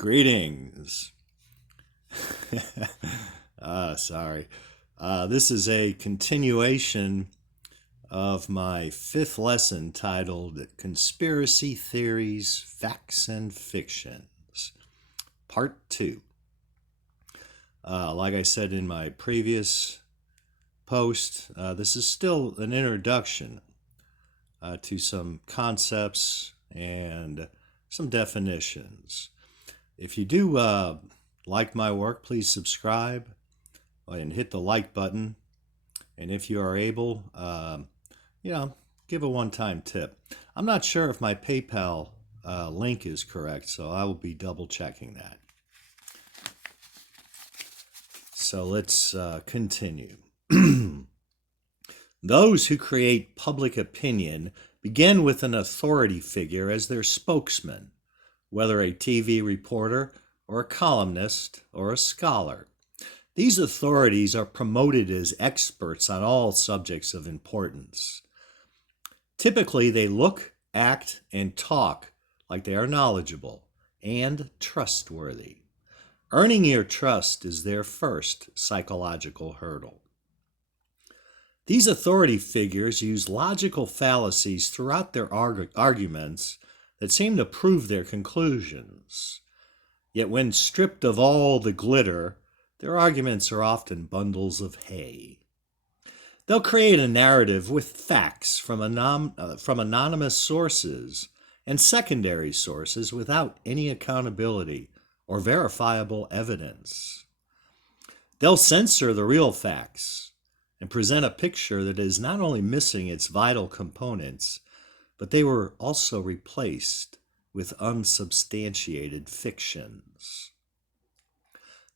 Greetings. Sorry. This is a continuation of my fifth lesson titled Conspiracy Theories, Facts, and Fictions, Part 2. Like I said in my previous post, this is still an introduction to some concepts and some definitions. If you do like my work, please subscribe and hit the like button. And if you are able, give a one-time tip. I'm not sure if my PayPal link is correct, so I will be double checking that. So let's continue. Those who create public opinion begin with an authority figure as their spokesman, whether a TV reporter or a columnist or a scholar. These authorities are promoted as experts on all subjects of importance. Typically, they look, act, and talk like they are knowledgeable and trustworthy. Earning your trust is their first psychological hurdle. These authority figures use logical fallacies throughout their arguments that seem to prove their conclusions. Yet when stripped of all the glitter, their arguments are often bundles of hay. They'll create a narrative with facts from anonymous sources and secondary sources without any accountability or verifiable evidence. They'll censor the real facts and present a picture that is not only missing its vital components, but they were also replaced with unsubstantiated fictions.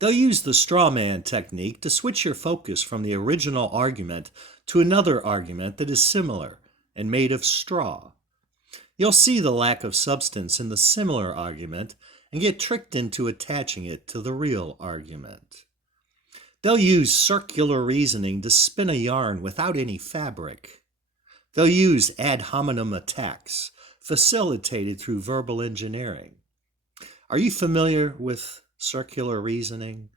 They'll use the straw man technique to switch your focus from the original argument to another argument that is similar and made of straw. You'll see the lack of substance in the similar argument and get tricked into attaching it to the real argument. They'll use circular reasoning to spin a yarn without any fabric. They'll use ad hominem attacks, facilitated through verbal engineering. Are you familiar with circular reasoning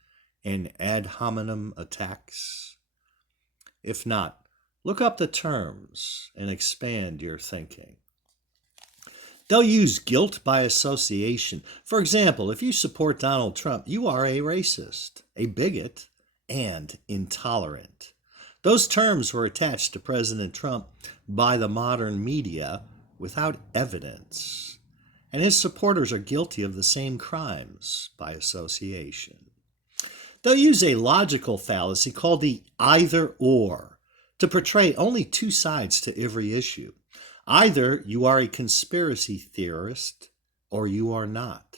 and ad hominem attacks? If not, look up the terms and expand your thinking. They'll use guilt by association. For example, if you support Donald Trump, you are a racist, a bigot, and intolerant. Those terms were attached to President Trump by the modern media without evidence, and his supporters are guilty of the same crimes by association. They'll use a logical fallacy called the either-or to portray only two sides to every issue. Either you are a conspiracy theorist or you are not.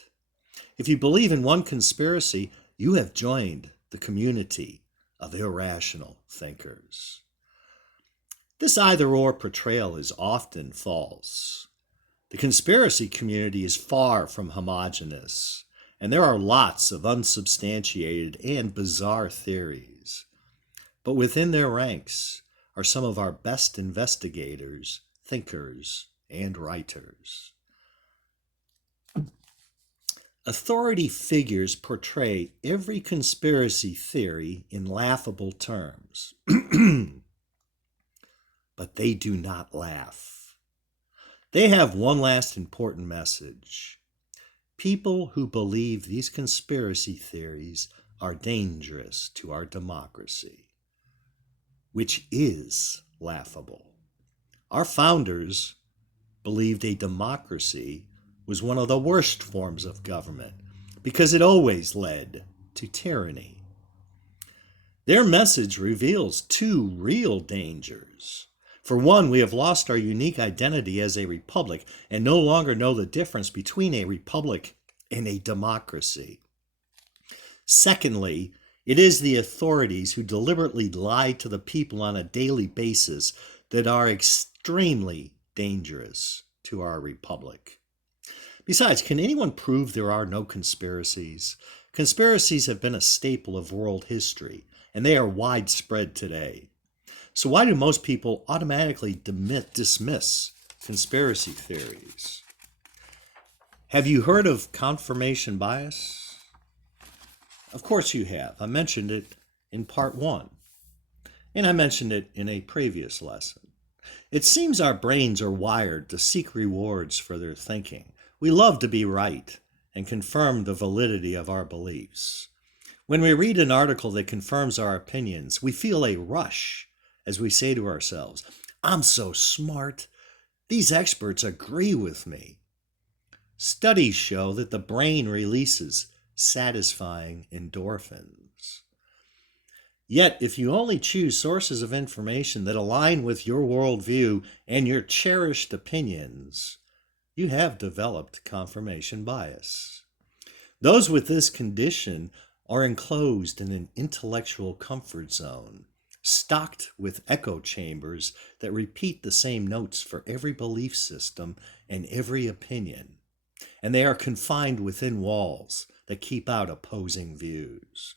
If you believe in one conspiracy, you have joined the community of irrational thinkers. This either-or portrayal is often false. The conspiracy community is far from homogeneous, and there are lots of unsubstantiated and bizarre theories. But within their ranks are some of our best investigators, thinkers, and writers. Authority figures portray every conspiracy theory in laughable terms. But they do not laugh. They have one last important message. People who believe these conspiracy theories are dangerous to our democracy, which is laughable. Our founders believed a democracy was one of the worst forms of government because it always led to tyranny. Their message reveals two real dangers. For one, we have lost our unique identity as a republic and no longer know the difference between a republic and a democracy. Secondly, it is the authorities who deliberately lie to the people on a daily basis that are extremely dangerous to our republic. Besides, can anyone prove there are no conspiracies? Conspiracies have been a staple of world history, and they are widespread today. So why do most people automatically dismiss conspiracy theories? Have you heard of confirmation bias? Of course you have. I mentioned it in part one, and I mentioned it in a previous lesson. It seems our brains are wired to seek rewards for their thinking. We love to be right and confirm the validity of our beliefs. When we read an article that confirms our opinions, we feel a rush as we say to ourselves, "I'm so smart. These experts agree with me." Studies show that the brain releases satisfying endorphins. Yet, if you only choose sources of information that align with your worldview and your cherished opinions, you have developed confirmation bias. Those with this condition are enclosed in an intellectual comfort zone, stocked with echo chambers that repeat the same notes for every belief system and every opinion, and they are confined within walls that keep out opposing views.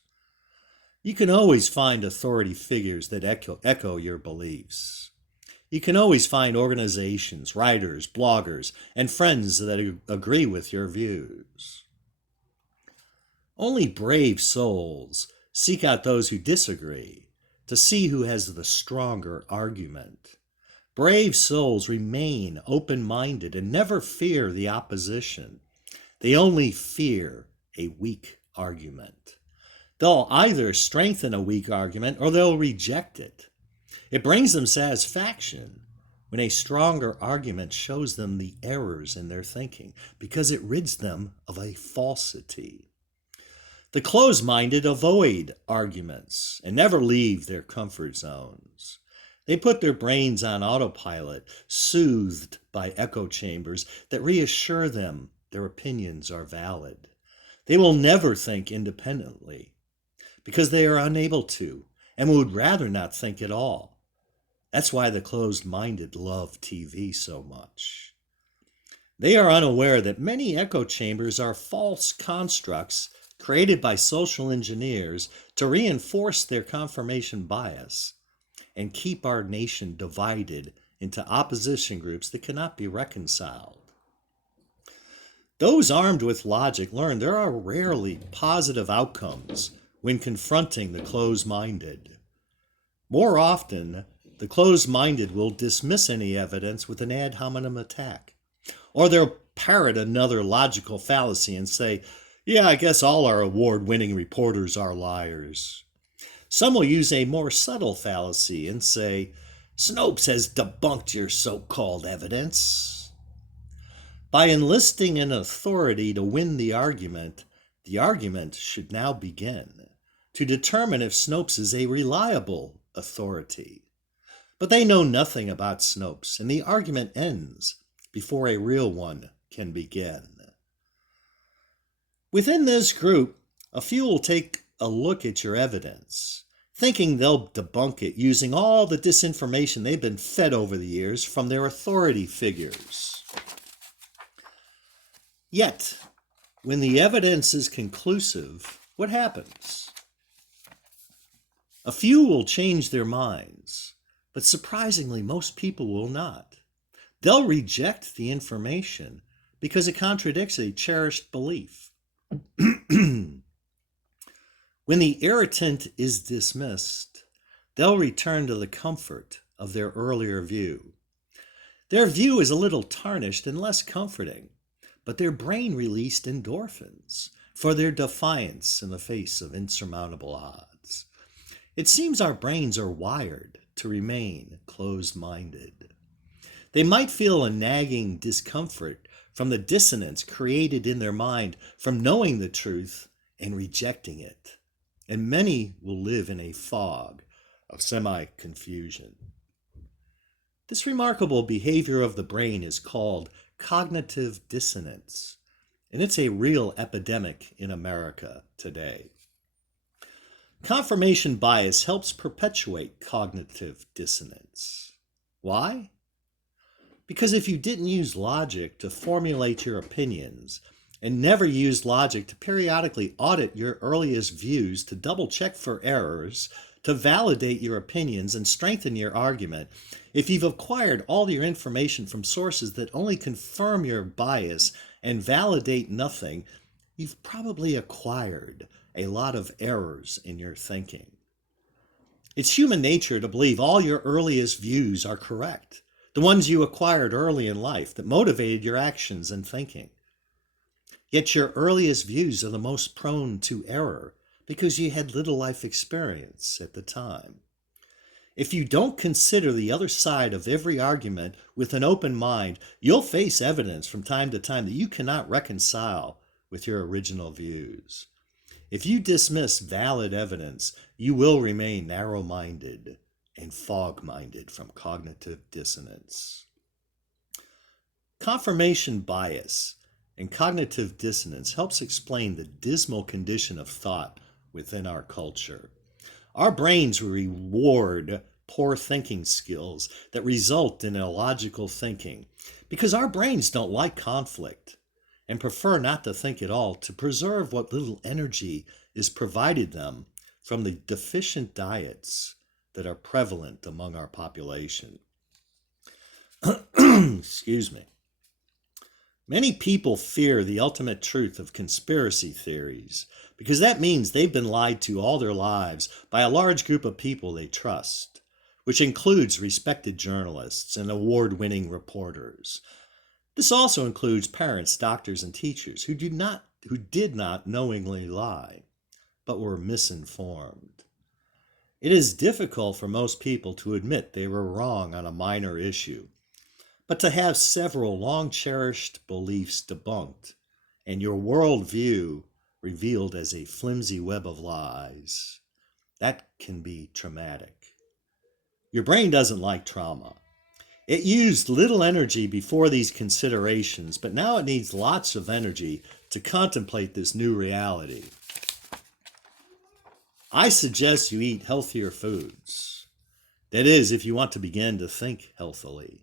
You can always find authority figures that echo your beliefs. You can always find organizations, writers, bloggers, and friends that agree with your views. Only brave souls seek out those who disagree to see who has the stronger argument. Brave souls remain open-minded and never fear the opposition. They only fear a weak argument. They'll either strengthen a weak argument or they'll reject it. It brings them satisfaction when a stronger argument shows them the errors in their thinking because it rids them of a falsity. The closed-minded avoid arguments and never leave their comfort zones. They put their brains on autopilot, soothed by echo chambers that reassure them their opinions are valid. They will never think independently because they are unable to and would rather not think at all. That's why the closed-minded love TV so much. They are unaware that many echo chambers are false constructs created by social engineers to reinforce their confirmation bias and keep our nation divided into opposition groups that cannot be reconciled. Those armed with logic learn there are rarely positive outcomes when confronting the closed-minded. More often, the closed-minded will dismiss any evidence with an ad hominem attack, or they'll parrot another logical fallacy and say, "Yeah, I guess all our award-winning reporters are liars." Some will use a more subtle fallacy and say, "Snopes has debunked your so-called evidence." By enlisting an authority to win the argument should now begin to determine if Snopes is a reliable authority. But they know nothing about Snopes, and the argument ends before a real one can begin. Within this group, a few will take a look at your evidence, thinking they'll debunk it using all the disinformation they've been fed over the years from their authority figures. Yet, when the evidence is conclusive, what happens? A few will change their minds, but surprisingly, most people will not. They'll reject the information because it contradicts a cherished belief. When the irritant is dismissed, they'll return to the comfort of their earlier view. Their view is a little tarnished and less comforting, but their brain released endorphins for their defiance in the face of insurmountable odds. It seems our brains are wired to remain closed-minded. They might feel a nagging discomfort from the dissonance created in their mind from knowing the truth and rejecting it. And many will live in a fog of semi-confusion. This remarkable behavior of the brain is called cognitive dissonance, and it's a real epidemic in America today. Confirmation bias helps perpetuate cognitive dissonance. Why? Because if you didn't use logic to formulate your opinions and never used logic to periodically audit your earliest views to double-check for errors, to validate your opinions and strengthen your argument, if you've acquired all your information from sources that only confirm your bias and validate nothing, you've probably acquired a lot of errors in your thinking. It's human nature to believe all your earliest views are correct, the ones you acquired early in life that motivated your actions and thinking. Yet your earliest views are the most prone to error because you had little life experience at the time. If you don't consider the other side of every argument with an open mind, you'll face evidence from time to time that you cannot reconcile with your original views. If you dismiss valid evidence, you will remain narrow-minded and fog-minded from cognitive dissonance. Confirmation bias and cognitive dissonance helps explain the dismal condition of thought within our culture. Our brains reward poor thinking skills that result in illogical thinking because our brains don't like conflict and prefer not to think at all to preserve what little energy is provided them from the deficient diets that are prevalent among our population. Excuse me. Many people fear the ultimate truth of conspiracy theories because that means they've been lied to all their lives by a large group of people they trust, which includes respected journalists and award-winning reporters. This also includes parents, doctors, and teachers who did not knowingly lie, but were misinformed. It is difficult for most people to admit they were wrong on a minor issue, but to have several long-cherished beliefs debunked and your worldview revealed as a flimsy web of lies, that can be traumatic. Your brain doesn't like trauma. It used little energy before these considerations, but now it needs lots of energy to contemplate this new reality. I suggest you eat healthier foods. That is, if you want to begin to think healthily.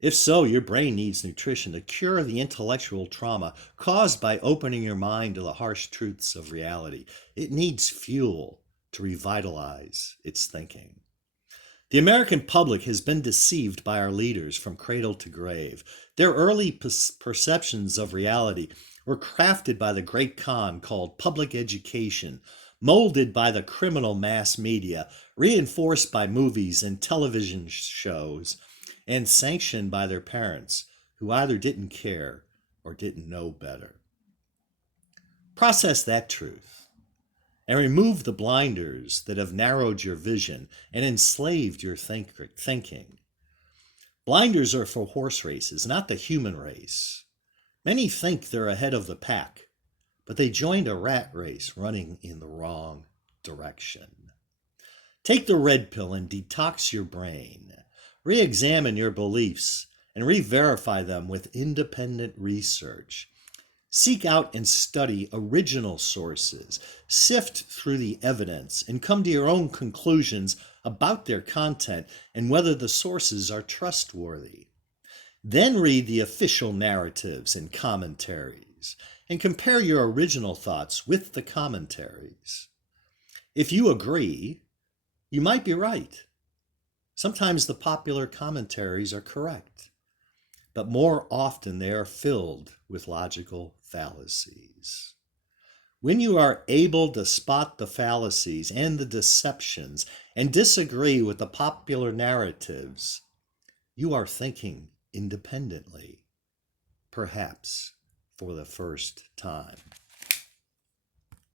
If so, your brain needs nutrition to cure the intellectual trauma caused by opening your mind to the harsh truths of reality. It needs fuel to revitalize its thinking. The American public has been deceived by our leaders from cradle to grave. Their early perceptions of reality were crafted by the great con called public education, molded by the criminal mass media, reinforced by movies and television shows, and sanctioned by their parents, who either didn't care or didn't know better. Process that truth and remove the blinders that have narrowed your vision and enslaved your thinking. Blinders are for horse races, not the human race. Many think they're ahead of the pack, but they joined a rat race running in the wrong direction. Take the red pill and detox your brain. Re-examine your beliefs and re-verify them with independent research. Seek out and study original sources. Sift through the evidence and come to your own conclusions about their content and whether the sources are trustworthy. Then read the official narratives and commentaries and compare your original thoughts with the commentaries. If you agree, you might be right. Sometimes the popular commentaries are correct, but more often they are filled with logical fallacies. When you are able to spot the fallacies and the deceptions and disagree with the popular narratives, you are thinking independently, perhaps for the first time.